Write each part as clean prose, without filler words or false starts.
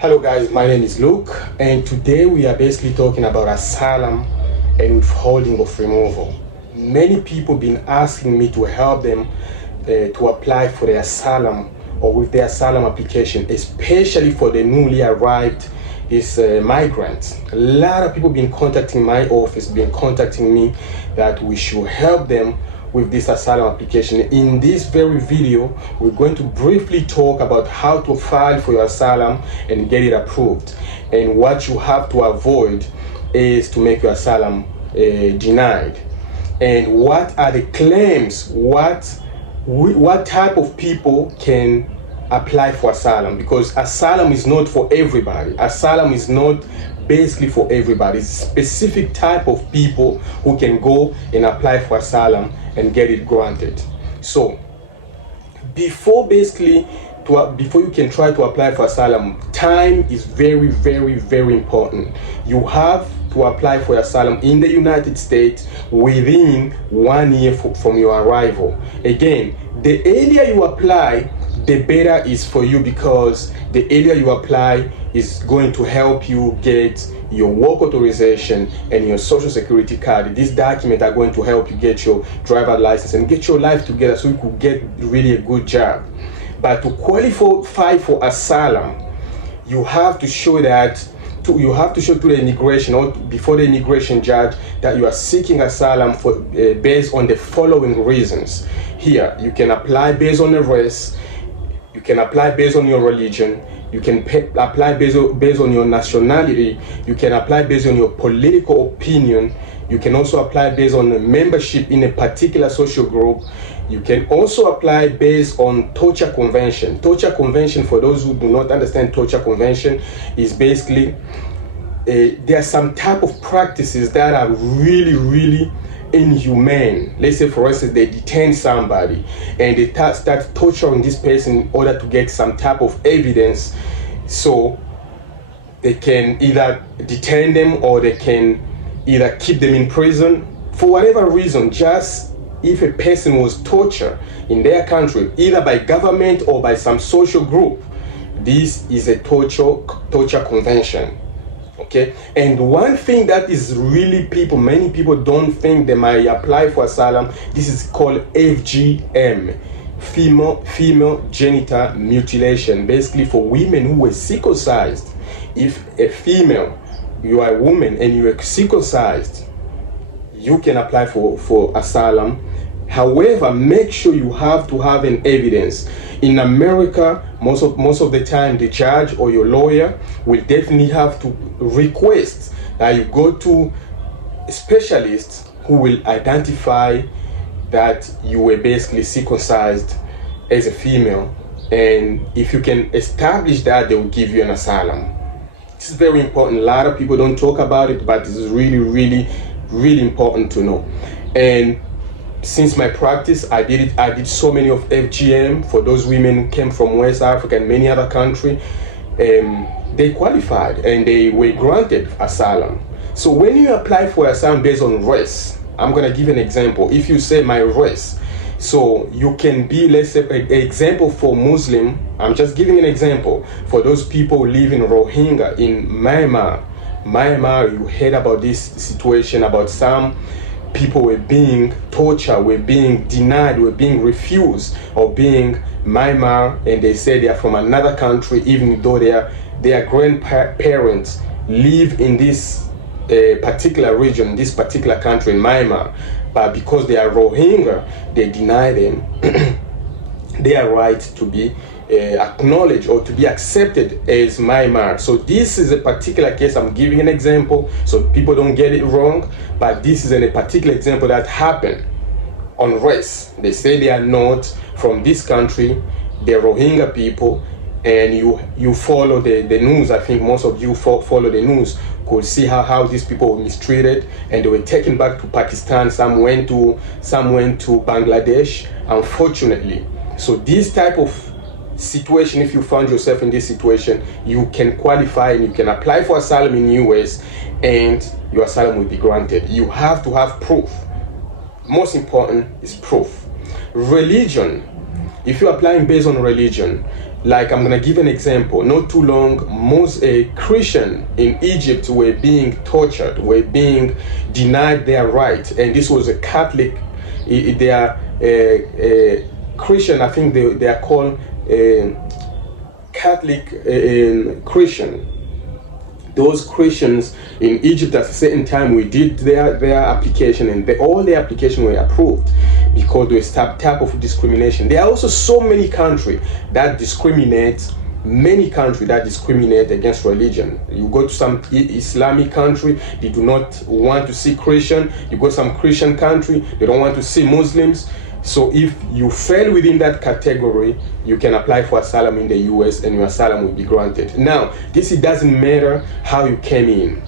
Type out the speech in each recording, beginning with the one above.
Hello guys, my name is Luke and today we are basically talking about asylum and withholding of removal. Many people been asking me to help them to apply for the asylum or with the asylum application, especially for the newly arrived migrants. A lot of people been contacting my office, been contacting me that we should help them with this asylum application. In this very video, we're going to briefly talk about how to file for your asylum and get it approved. And what you have to avoid is to make your asylum denied. And what are the claims? What type of people can apply for asylum? Because asylum is not for everybody. Asylum is not basically for everybody. It's a specific type of people who can go and apply for asylum and get it granted. So before you can try to apply for asylum, time is very, very, very important. You have to apply for asylum in the United States within 1 year from your arrival. Again, the earlier you apply, the better is for you, because the earlier you apply is going to help you get your work authorization and your social security card. These documents are going to help you get your driver license and get your life together so you could get really a good job. But to qualify for asylum, you have to show to the immigration or before the immigration judge that you are seeking asylum for based on the following reasons. Here, you can apply based on the race, you can apply based on your religion, you can apply based on your nationality, you can apply based on your political opinion, you can also apply based on a membership in a particular social group. You can also apply based on torture convention. Torture convention, for those who do not understand torture convention, is basically there are some type of practices that are really, really inhumane. Let's say, for instance, they detain somebody and they start torturing this person in order to get some type of evidence, so they can either detain them or they can either keep them in prison for whatever reason. Just if a person was tortured in their country, either by government or by some social group, this is a torture convention. Okay, and one thing that is really many people don't think they might apply for asylum, this is called FGM, female genital mutilation, basically for women who were circumcised. If a female, you are a woman and you are circumcised, you can apply for asylum. However, make sure you have to have an evidence. In America, most of the time, the judge or your lawyer will definitely have to request that you go to a specialist who will identify that you were basically circumcised as a female. And if you can establish that, they will give you an asylum. This is very important. A lot of people don't talk about it, but this is really, really, really important to know. And since my practice, I did so many of FGM for those women who came from West Africa and many other countries. They qualified and they were granted asylum. So when you apply for asylum based on race, I'm gonna give an example. If you say my race, so you can be, let's say, an example for Muslim. I'm just giving an example for those people who live in Rohingya in Myanmar. You heard about this situation, about some people were being tortured, were being denied, were being refused of being Myanmar, and they say they are from another country, even though their grandparents live in this particular region, this particular country in Myanmar. But because they are Rohingya, they deny them their right to be acknowledged or to be accepted as Myanmar. So this is a particular case. I'm giving an example so people don't get it wrong, but this is a particular example that happened on race. They say they are not from this country, they're Rohingya people, and you follow the news. I think most of you follow the news, could see how these people were mistreated and they were taken back to Pakistan. Some went to Bangladesh, unfortunately. So this type of situation, if you found yourself in this situation, you can qualify and you can apply for asylum in the US and your asylum will be granted. You have to have proof. Most important is proof. Religion. If you're applying based on religion, Like, I'm gonna give an example. Not too long, most Christian in Egypt were being tortured, were being denied their right, and this was a Catholic. They are Christian. I think they are called Catholic Christian. Those Christians in Egypt at a certain time, we did their application, and all their application were approved because there was type of discrimination. There are also so many countries that discriminate, against religion. You go to some Islamic country, they do not want to see Christian. You go to some Christian country, they don't want to see Muslims. So if you fell within that category, you can apply for asylum in the US and your asylum will be granted. Now, it doesn't matter how you came in.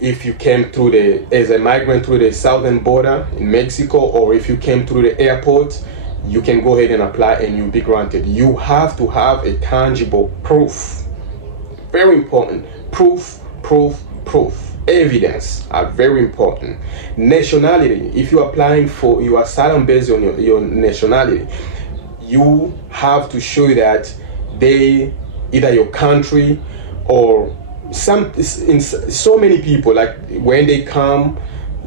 If you came through as a migrant through the southern border in Mexico, or if you came through the airport, you can go ahead and apply and you'll be granted. You have to have a tangible proof. Very important. Proof. Evidence are very important. Nationality. If you're applying for your asylum based on your nationality, you have to show that either your country or so many people, like when they come,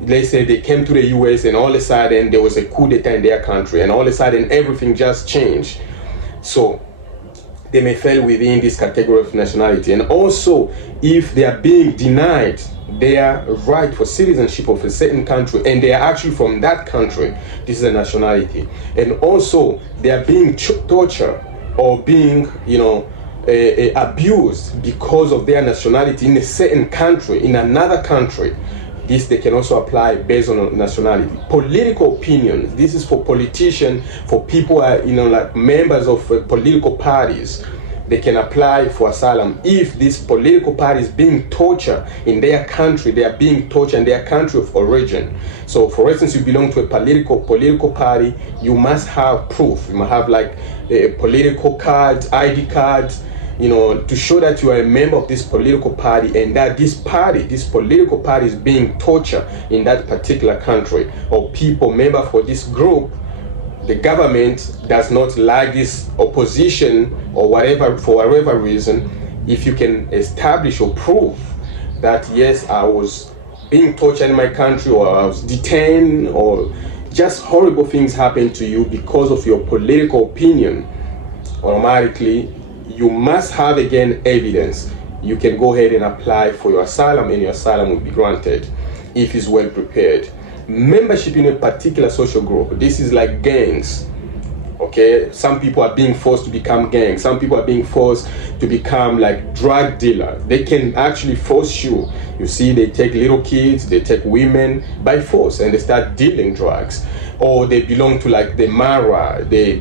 let's say they came to the US and all of a sudden there was a coup d'etat in their country and all of a sudden everything just changed. So they may fall within this category of nationality. And also, if they are being denied their right for citizenship of a certain country and they are actually from that country, this is a nationality. And also, they are being tortured or being, abused because of their nationality in a certain country, in another country. This they can also apply based on nationality. Political opinions. This is for politicians, for people like members of political parties. They can apply for asylum if this political party is being tortured in their country. They are being tortured in their country of origin. So, for instance, you belong to a political party. You must have proof. You must have like a political cards, ID cards, to show that you are a member of this political party and that this political party is being tortured in that particular country, or member for this group. The government does not like this opposition or whatever, for whatever reason. If you can establish or prove that yes, I was being tortured in my country, or I was detained, or just horrible things happened to you because of your political opinion, automatically you must have again evidence. You can go ahead and apply for your asylum and your asylum will be granted if it's well prepared. Membership in a particular social group. This is like gangs. Okay, some people are being forced to become gangs. Some people are being forced to become like drug dealers. They can actually force you. You see, they take little kids, they take women by force, and they start dealing drugs. Or they belong to like the Mara. The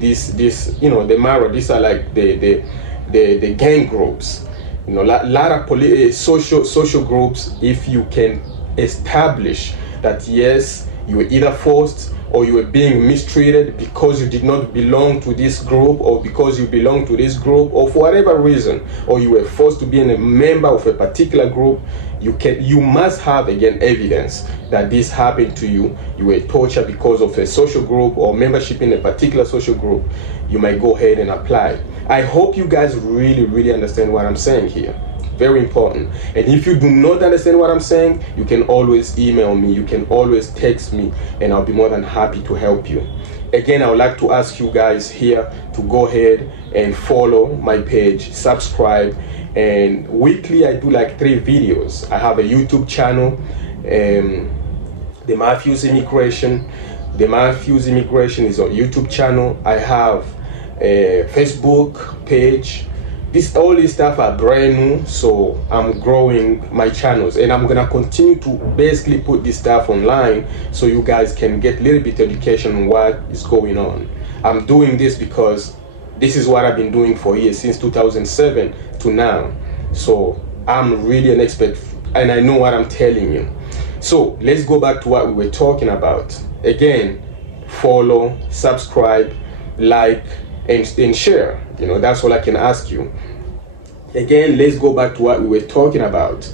Mara. These are like the gang groups. Lot of social groups. If you can establish that yes, you were either forced or you were being mistreated because you did not belong to this group, or because you belong to this group, or for whatever reason, or you were forced to be a member of a particular group, you must have again evidence that this happened to you. You were tortured because of a social group or membership in a particular social group. You might go ahead and apply. I hope you guys really understand what I'm saying here. Very important. And if you do not understand what I'm saying, you can always email me, you can always text me, and I'll be more than happy to help you. Again, I would like to ask you guys here to go ahead and follow my page, subscribe, and weekly I do like 3 videos. I have a YouTube channel, The Matthews Immigration. The Matthews Immigration is on YouTube channel. I have a Facebook page. All these stuff are brand new, so I'm growing my channels, and I'm gonna continue to basically put this stuff online so you guys can get a little bit education on what is going on. I'm doing this because this is what I've been doing for years, since 2007 to now. So I'm really an expert and I know what I'm telling you. So let's go back to what we were talking about. Again, follow, subscribe, like, and share. That's all I can ask you. Again, let's go back to what we were talking about.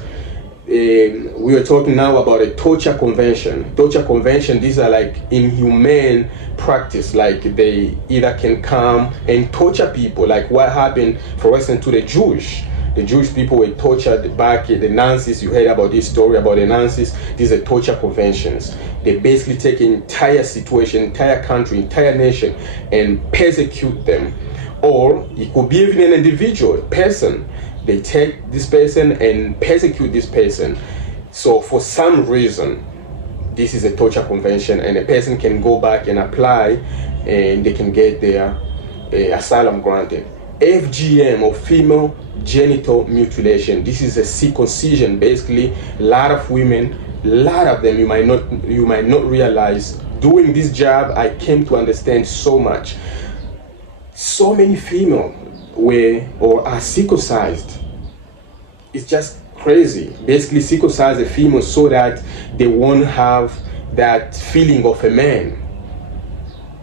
we are talking now about a torture convention. Torture convention, these are like inhumane practice, like they either can come and torture people, like what happened, for instance, to the Jewish. The Jewish people were tortured back in the Nazis. You heard about this story about the Nazis. These are torture conventions. They basically take an entire situation, entire country, entire nation, and persecute them. Or it could be even an individual person. They take this person and persecute this person. So for some reason, this is a torture convention, and a person can go back and apply, and they can get their asylum granted. FGM, or female genital mutilation. This is a circumcision. Basically, a lot of women, a lot of them, you might not realize. Doing this job, I came to understand so much. So many female were or are circumcised. It's just crazy. Basically, circumcise a female so that they won't have that feeling of a man.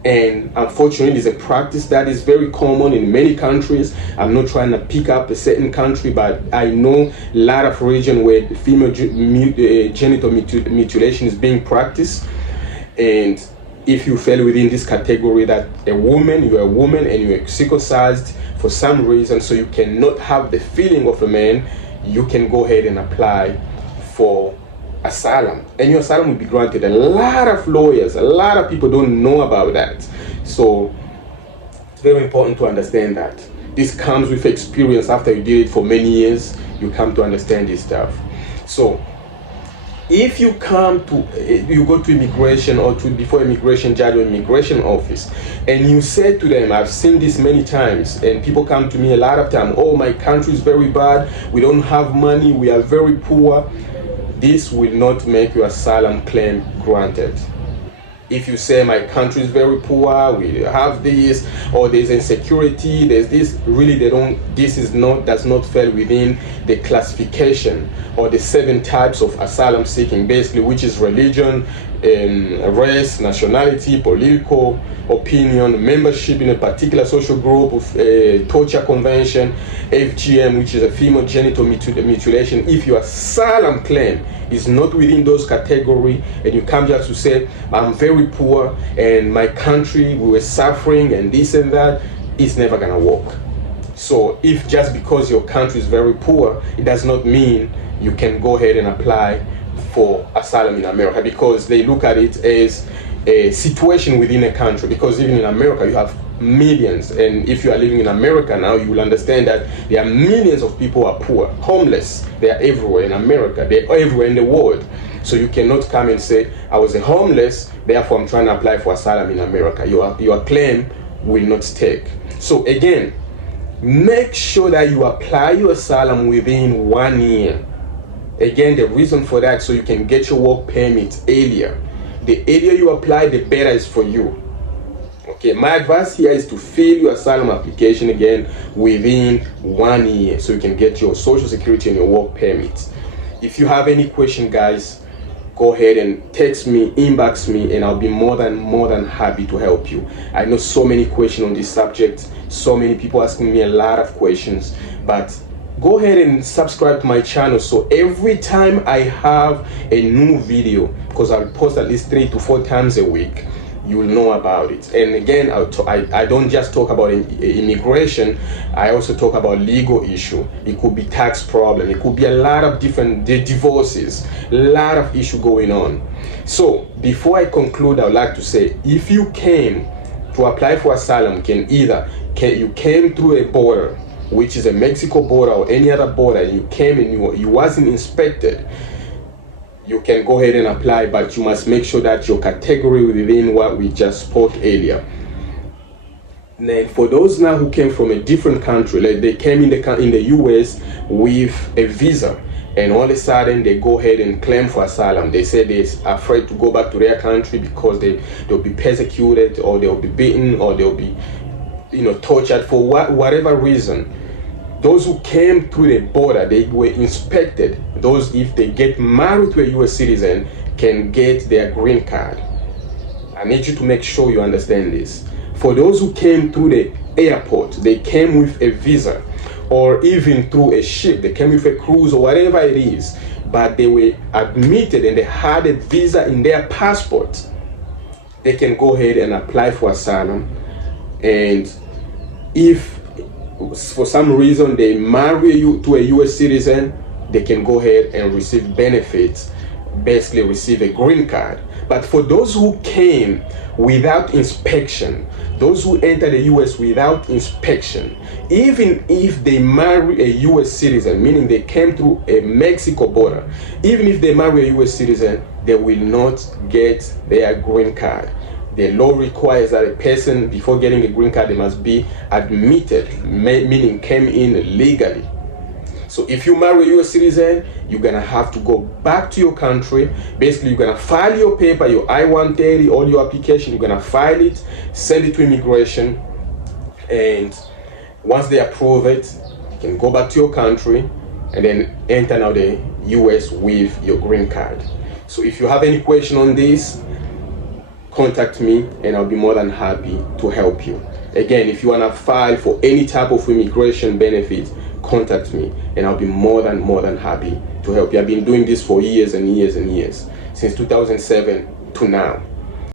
And unfortunately, it's a practice that is very common in many countries. I'm not trying to pick up a certain country, but I know a lot of regions where female genital mutilation is being practiced. And if you fall within this category, that you're a woman and you're circumcised for some reason, so you cannot have the feeling of a man, you can go ahead and apply for asylum, and your asylum will be granted. A lot of lawyers, a lot of people don't know about that. So it's very important to understand that. This comes with experience. After you did it for many years, you come to understand this stuff. So if you you go to immigration or before immigration judge or immigration office, and you say to them, I've seen this many times, and people come to me a lot of time, oh, my country is very bad, we don't have money, we are very poor. This will not make your asylum claim granted. If you say my country is very poor, we have this, or there's insecurity, there's this, really does not fall within the classification or the 7 types of asylum seeking, basically, which is religion, race, nationality, political opinion, membership in a particular social group, of torture convention, FGM, which is a female genital mutilation. If your asylum claim is not within those categories, and you come just to say, I'm very poor and my country, we were suffering and this and that, it's never gonna work. So if just because your country is very poor, it does not mean you can go ahead and apply for asylum in America, because they look at it as a situation within a country. Because even in America, you have millions, and if you are living in America now, you will understand that there are millions of people who are poor, homeless. They are everywhere in America, they're everywhere in the world. So you cannot come and say, I was a homeless, therefore I'm trying to apply for asylum in America. Your claim will not take. So again, make sure that you apply your asylum within 1 year. Again, the reason for that, so you can get your work permit earlier. The earlier you apply, the better is for you. Okay, my advice here is to fill your asylum application again within 1 year, so you can get your social security and your work permit. If you have any question, guys, go ahead and text me, inbox me, and I'll be more than happy to help you. I know so many questions on this subject, so many people asking me a lot of questions, but go ahead and subscribe to my channel, so every time I have a new video, because I'll post at least 3 to 4 times a week, you will know about it. And again, I don't just talk about immigration, I also talk about legal issue. It could be tax problem, it could be a lot of different divorces, a lot of issue going on. So before I conclude, I would like to say, if you came to apply for asylum, you came through a border, which is a Mexico border or any other border, and you came and you wasn't inspected, you can go ahead and apply, but you must make sure that your category within what we just spoke earlier. Then for those now who came from a different country, like they came in the US with a visa, and all of a sudden they go ahead and claim for asylum. They say they're afraid to go back to their country because they'll be persecuted, or they'll be beaten, or they'll be tortured for whatever reason. Those who came through the border, they were inspected. Those, if they get married to a US citizen, can get their green card. I need you to make sure you understand this. For those who came through the airport, they came with a visa, or even through a ship. They came with a cruise or whatever it is, but they were admitted and they had a visa in their passport. They can go ahead and apply for asylum. And if for some reason they marry you to a US citizen, they can go ahead and receive benefits, basically receive a green card. But for those who came without inspection, those who enter the US without inspection, even if they marry a US citizen, meaning they came through a Mexico border, even if they marry a US citizen, they will not get their green card. The law requires that a person, before getting a green card, they must be admitted, meaning came in legally. So if you marry a US citizen, you're gonna have to go back to your country. Basically, you're gonna file your paper, your I-130, all your application, you're gonna file it, send it to immigration, and once they approve it, you can go back to your country and then enter now the US with your green card. So if you have any question on this, contact me and I'll be more than happy to help you. Again, if you want to file for any type of immigration benefit, contact me and I'll be more than happy to help you. I've been doing this for years and years and years, since 2007 to now.